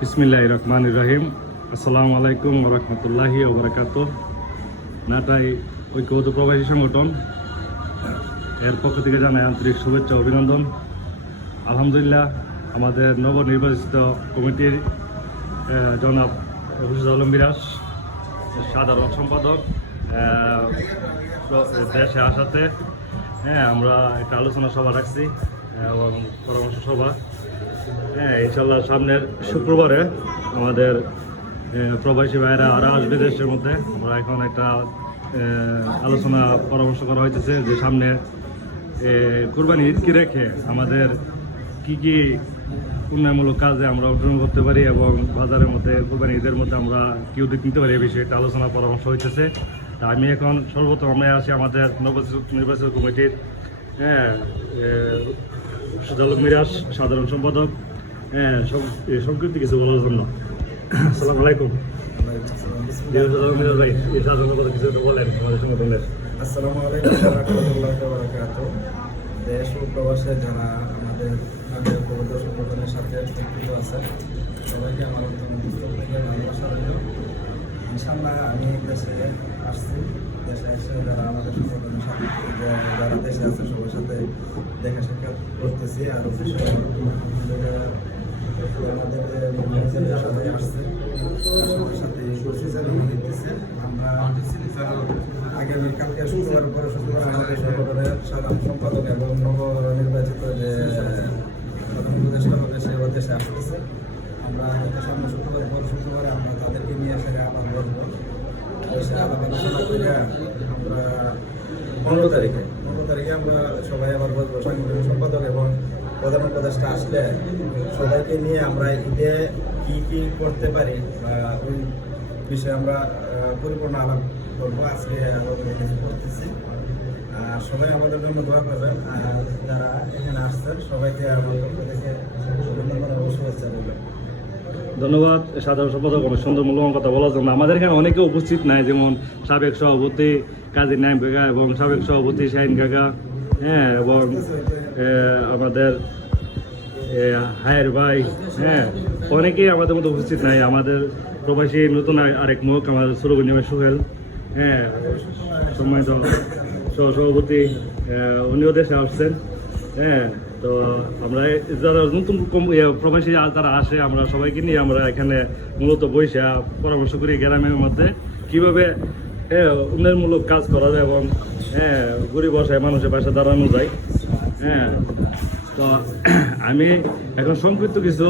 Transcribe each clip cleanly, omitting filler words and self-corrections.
বিসমিল্লাহির রহমানির রহিম। আসসালামু আলাইকুম ওয়া রাহমাতুল্লাহি ওয়া বারাকাতুহু। নাটাই ঐক্যবদ্ধ প্রবাসী সংগঠন এর পক্ষ থেকে জানাই আন্তরিক শুভেচ্ছা অভিনন্দন। আলহামদুলিল্লাহ, আমাদের নবনির্বাচিত কমিটির জনাব খুরশিদ আলম বিরাজ সাধারণ সম্পাদক দেশে আসাতে আমরা একটা আলোচনা সভা রাখছি এবং পরামর্শ সভা। ইনশাল্লাহ সামনের শুক্রবারে আমাদের প্রবাসী ভাইয়েরা আরও আসবে দেশের মধ্যে। আমরা এখন একটা আলোচনা পরামর্শ করা হইতেছে যে সামনে কুরবানি ঈদকে রেখে আমাদের কি কি উন্নয়নমূলক কাজে আমরা অংশগ্রহণ করতে পারি এবং বাজারের মধ্যে কুরবানি ঈদের মধ্যে আমরা কি উদ্যোগ নিতে পারি এই বিষয়ে একটা আলোচনা পরামর্শ হইতেছে। তা আমি এখন সর্বপ্রথম আমরা আছি আমাদের নির্বাচিত কমিটির খুরশিদ আলম মিরাজ সাধারণ সম্পাদক সংক্ষিপ্ত কিছু বলার জন্য। আসসালামু আলাইকুম ভাই, এই সাধারণ সম্পাদক কিছু বলেন আমাদের সংগঠনের। আসসালামু আলাইকুম ওয়া রাহমাতুল্লাহি ওয়া বারাকাতুহু। দেশ ও প্রবাসে যারা আমাদের ঐক্যবদ্ধ সংগঠনের সাথে সম্পৃক্ত আছে সবাইকে আমার অন্তর থেকে ভালোবাসা রইল। ইনশাআল্লাহ আমি দেশে আসছি, দেশে এসে যারা আমাদের সংগঠনের সাথে যারা দেশে আছে সবার সাথে দেখা সাক্ষাৎ করতেছি। আর অফিসে আমাদের সাথে আসছে সবার সাথে দিতেছে। আমরা আগামীকালকে শুক্রবার পরে শুক্রবার আমাদের সংগঠনের সাধারণ সম্পাদক এবং নবনির্বাচিত যে প্রধান উপদেষ্টা হবে সে দেশে আসতেছে। আমরা সামনে শুক্রবার পর শুক্রবারে আমরা তাদেরকে নিয়ে এসে আবার বসবো, এসে আলাপ আলোচনা করে আমরা 15 তারিখে আমরা সবাই আবার বসবো। সাংগঠনিক সম্পাদক এবং প্রধান উপদেষ্টা আসলে সবাইকে নিয়ে আমরা ঈদে কী কী করতে পারি বা ওই বিষয়ে আমরা পরিপূর্ণ আলাপ করবো। আজকে আলোচনা কিছু করতেছি। সবাই আমাদের জন্য দোয়া করবেন। যারা এখানে আসছেন সবাইকে আমার পক্ষ থেকে ধন্যবাদ ও শুভেচ্ছা রইল। ধন্যবাদ সাধারণ সম্পাদক অনেক সুন্দর মূল্যবান কথা বলার জন্য। আমাদের এখানে অনেকে উপস্থিত নাই, যেমন সাবেক সভাপতি কাজী নাইম কাকা এবং সাবেক সভাপতি শাহিন কাকা, এবং আমাদের হায়ের ভাই, অনেকেই আমাদের মধ্যে উপস্থিত নাই। আমাদের প্রবাসী নতুন আরেক মুখ আমাদের সুরগঞ্জের সোহেল, সম্মানিত সভাপতি, উনিও দেশে আসছেন। তো আমরা যারা নতুন প্রবাসী যারা আসে আমরা সবাইকে নিয়ে আমরা এখানে মূলত বসে পরামর্শ করি গ্রামের মধ্যে কীভাবে উন্নয়নমূলক কাজ করা যায় এবং গরিব অসহায় মানুষের পাশে দাঁড়ানো যায়। তো আমি এখন সংক্ষিপ্ত কিছু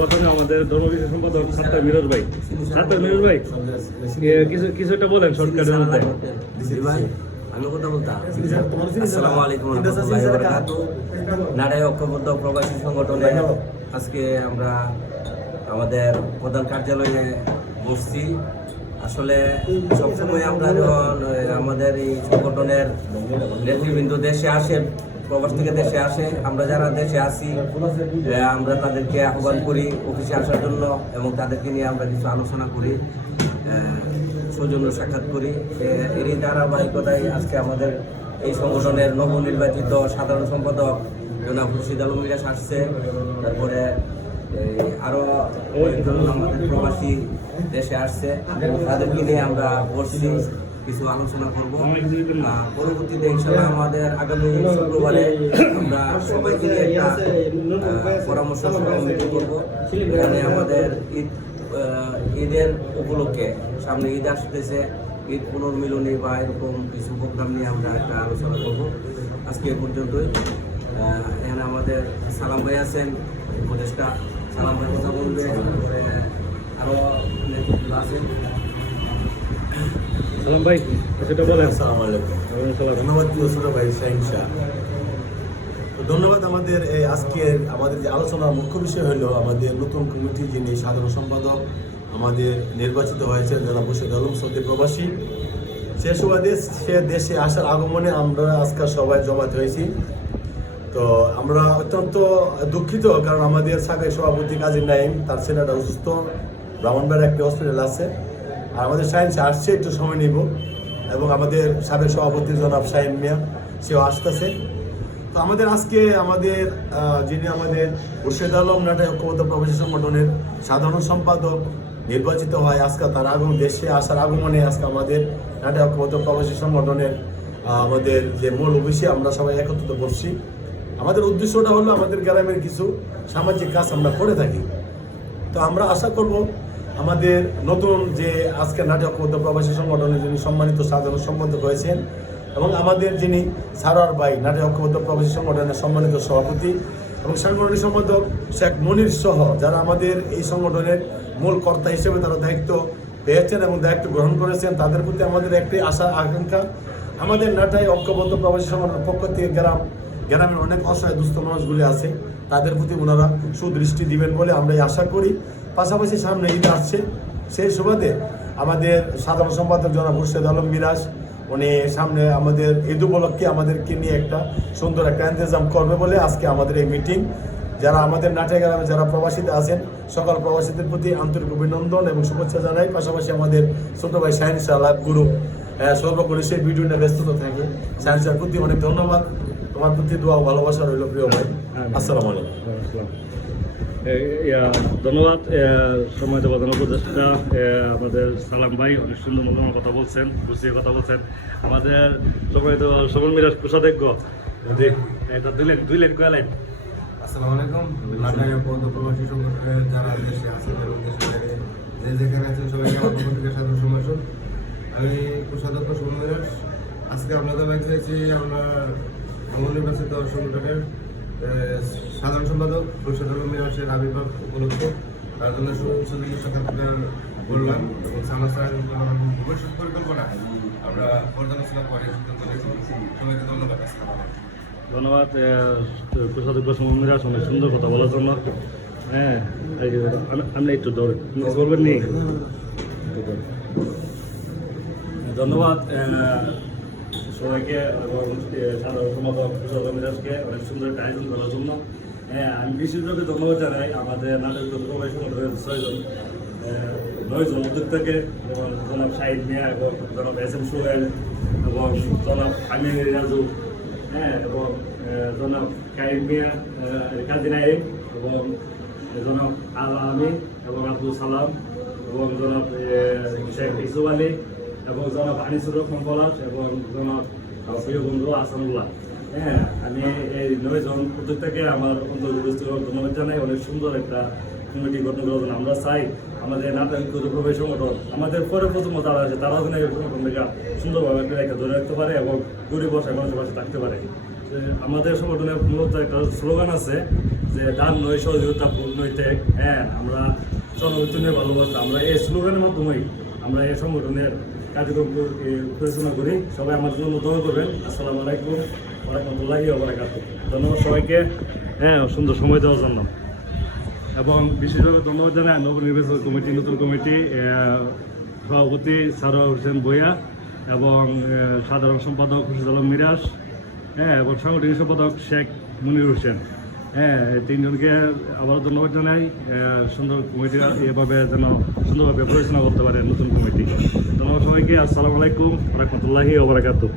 কথা আমাদের ধর্মবিষয় সম্পাদক সাত্তার মিরাজ ভাই কিছু একটা বলেন সরকারের মধ্যে। আমি কথা বলতাম। আসসালামু আলাইকুম ওয়া রাহমাতুল্লাহি ওয়া বারাকাতুহু। নাটাই ঐক্যবদ্ধ প্রবাসী সংগঠনে আজকে আমরা আমাদের প্রধান কার্যালয়ে বসছি। আসলে সবসময় আমরা যখন আমাদের এই সংগঠনের নেতৃবৃন্দ দেশে আসে, প্রবাস থেকে দেশে আসে, আমরা যারা দেশে আসি আমরা তাদেরকে আহ্বান করি অফিসে আসার জন্য এবং তাদেরকে নিয়ে আমরা কিছু আলোচনা করি, সৌজন্য সাক্ষাৎ করি। এরই ধারাবাহিকতায় আজকে আমাদের এই সংগঠনের নবনির্বাচিত সাধারণ সম্পাদক জনাব খুরশিদ আলম মিরাজ আসছে। তারপরে আরও আমাদের প্রবাসী দেশে আসছে, তাদেরকে নিয়ে আমরা বসছি, কিছু আলোচনা করব। পরবর্তীতে ইনশাআল্লাহ আমাদের আগামী শুক্রবারে আমরা সবাইকে নিয়ে একটা পরামর্শ মিটিং করবো। এখানে আমাদের ঈদের উপলক্ষে সামনে ঈদ আসতেছে, ঈদ পুনর্মিলনী বা এরকম কিছু প্রোগ্রাম নিয়ে আমরা একটা আলোচনা করবো। আজকে এ পর্যন্তই। এখানে আমাদের সালাম ভাই আছেন, উপদেষ্টা সালাম ভাই কথা বলবে, আরও নেতৃত্ব আছেন। সালাম ভাই সেটা বলেন। আসসালামু আলাইকুম। ধন্যবাদ ছোট ভাই শাহিন শাহ। ধন্যবাদ। আমাদের আজকের আমাদের যে আলোচনার মুখ্য বিষয় হলো আমাদের নতুন কমিটির যিনি সাধারণ সম্পাদক আমাদের নির্বাচিত হয়েছে জনাব খুরশিদ আলম সৌদি প্রবাসী। সে সুবাদে সে দেশে আসার আগমনে আমরা আজকাল সবাই জমায়েত হয়েছি। তো আমরা অত্যন্ত দুঃখিত, কারণ আমাদের সাবেক সভাপতি কাজী নাইম তার ছেলেটা অসুস্থ, ব্রাহ্মণবাড়ির একটি হসপিটাল আছে। আর আমাদের শাহিন শাহ আসছে, একটু সময় নিব, এবং আমাদের সাবেক সভাপতি জনাব শাহিন মিয়া সেও আসতেছে। তো আমাদের আজকে যিনি আমাদের মুর্শেদ আলম নাটাই ঐক্যবদ্ধ প্রবাসী সংগঠনের সাধারণ সম্পাদক নির্বাচিত হয়, আজকে তার দেশে আসার আগমনে আজকে আমাদের নাটাই ঐক্যবদ্ধ প্রবাসী সংগঠনের আমাদের যে মূল অফিসে আমরা সবাই একত্রিত করছি। আমাদের উদ্দেশ্যটা হলো আমাদের গ্রামের কিছু সামাজিক কাজ আমরা করে থাকি। তো আমরা আশা করব আমাদের নতুন যে আজকে নাটক ঐক্যবদ্ধ প্রবাসী সংগঠনের যিনি সম্মানিত সাধারণ সম্পাদক হয়েছেন এবং আমাদের যিনি সারোয়ার ভাই নাটক ঐক্যবদ্ধ প্রবাসী সংগঠনের সম্মানিত সভাপতি এবং সাংগঠনিক সম্পাদক শেখ মনির সহ যারা আমাদের এই সংগঠনের মূল কর্তা হিসেবে তারা দায়িত্ব পেয়েছেন এবং দায়িত্ব গ্রহণ করেছেন, তাদের প্রতি আমাদের একটি আশা আকাঙ্ক্ষা, আমাদের নাটাই ঐক্যবদ্ধ প্রবাসী সংগঠনের পক্ষ থেকে গ্রামের অনেক অসহায় দুস্থ মানুষগুলি আছে, তাদের প্রতি ওনারা সুদৃষ্টি দিবেন বলে আমরা আশা করি। পাশাপাশি সামনে ঈদ আসছে, সেই সুবাদে আমাদের সাধারণ সম্পাদক জনাব মুর্শেদ আলম মিরাজ উনি সামনে আমাদের ঈদ উপলক্ষে আমাদেরকে নিয়ে একটা সুন্দর একটা ইন্তজাম করবে বলে আজকে আমাদের এই মিটিং। যারা আমাদের নাটাই গ্রামে যারা প্রবাসীতে আছেন সকল প্রবাসীদের প্রতি আন্তরিক অভিনন্দন এবং শুভেচ্ছা জানাই। পাশাপাশি আমাদের ছোট ভাই শাহিন শাহ লাইভ গুরু সর্বোপরি সেই ভিডিও নিয়ে ব্যস্তত থাকে, শাহিন শাহর প্রতি অনেক ধন্যবাদ, তোমার প্রতি দোয়া ও ভালোবাসা রইল প্রিয় ভাই। আসসালামু আলাইকুম। ধন্যবাদ। সময় দেওয়ার জন্য উপদেষ্টা আমাদের সালাম ভাই অনেক সুন্দর মূল্যবান কথা বলছেন, গুছিয়ে কথা বলছেন। আমাদের সময় তো সমন মিরাজ কোষাধ্যক্ষ এটা দুই লাইন কয়া লাইন। আসসালামু আলাইকুম। নাটাই ঐক্যবদ্ধ প্রবাসী সংগঠনের যারা দেশে আছেন এবং দেশের বাইরে যে যেখানে আছেন সবাইকে আমার পক্ষ থেকে সাধারণ সম্ভাষণ। আমি কোষাধ্যক্ষ সুমন মিরাজ। আজকে আপনাদের বাইক হয়েছি আমরা নবনির্বাচিত সংগঠনের সাধারণ সম্পাদক মুর্শেদ আলম মিরাজের আবির্ভাব উপলক্ষে তার জন্য সুযোগ সাক্ষাৎকার করলাম এবং সামাজিক ভবিষ্যৎ পরিকল্পনা আমরা পর্যালোচনা করে সিদ্ধান্ত নিয়েছি। সবাইকে ধন্যবাদ। ধন্যবাদ কোষাধ্যক্ষ সুমন মিরাজ অনেক সুন্দর কথা বলার জন্য। হ্যাঁ, আমি একটু বলবেন নি। ধন্যবাদ সবাইকে এবং সাধারণ সম্পাদক কোষাধ্যক্ষ মিরাজকে অনেক সুন্দর একটা আয়োজন করার জন্য। হ্যাঁ, আমি বিশেষভাবে ধন্যবাদ জানাই আমাদের নাটক প্রবাসী সংগঠনের 9জন উদ্যোক্তাকে, যেমন জনাব শাহিদ মিয়া এবং জনাব SM সোহেল এবং জনাব আমির রাজু, হ্যাঁ, এবং জনাব কাইম মিয়া কাজী নাইম এবং জনাব আল আমিন এবং আব্দুল সালাম এবং জনাব শেখ ইসুফ আলী এবং জনাব আনিসুর রহমান পলাশ এবং জনাব প্রিয় বন্ধু আসানুল্লাহ। হ্যাঁ, আমি এই 9জন উদ্যোক্তাকে আমার অন্তর্ভুক্ত ধন্যবাদ জানাই। অনেক সুন্দর একটা কমিটি গঠন করার জন্য আমরা চাই আমাদের নাটক ঐক্যবদ্ধ প্রবাসী সংগঠন আমাদের পরে প্রথম যারা আছে তারাও যেন এই সংগঠনটা সুন্দরভাবে একটা ধরে রাখতে পারে এবং গরিব বসায় মানুষের পাশে থাকতে পারে। আমাদের সংগঠনের মূলত একটা স্লোগান আছে যে দান নয় সহযোগিতা ভুল নইতে। হ্যাঁ, আমরা জনগণের ভালোবাসা, আমরা এই স্লোগানের মাধ্যমেই আমরা এই সংগঠনের কার্যক্রম পরিচালনা করি। সবাই আমার জন্য দোয়া করবেন। আসসালামু আলাইকুম ওয়া রাহমাতুল্লাহি ওয়া বারাকাতুহু। ধন্যবাদ সবাইকে, হ্যাঁ, সুন্দর সময় দেওয়ার জন্য। এবং বিশেষভাবে ধন্যবাদ জানাই নবনির্বাচিত কমিটি, নতুন কমিটি সভাপতি সারোয়ার হোসেন ভূঁইয়া এবং সাধারণ সম্পাদক মুর্শেদ আলম মিরাজ, হ্যাঁ, এবং সাংগঠনিক সম্পাদক শেখ মনির হোসেন। হ্যাঁ, 3জনকে আবার ধন্যবাদ জানাই। সুন্দর কমিটি এভাবে যেন সুন্দরভাবে পরিচালনা করতে পারে নতুন কমিটি। ধন্যবাদ সবাইকে। আসসালামু আলাইকুম ওয়া রাহমাতুল্লাহি ওয়া বারাকাতুহু।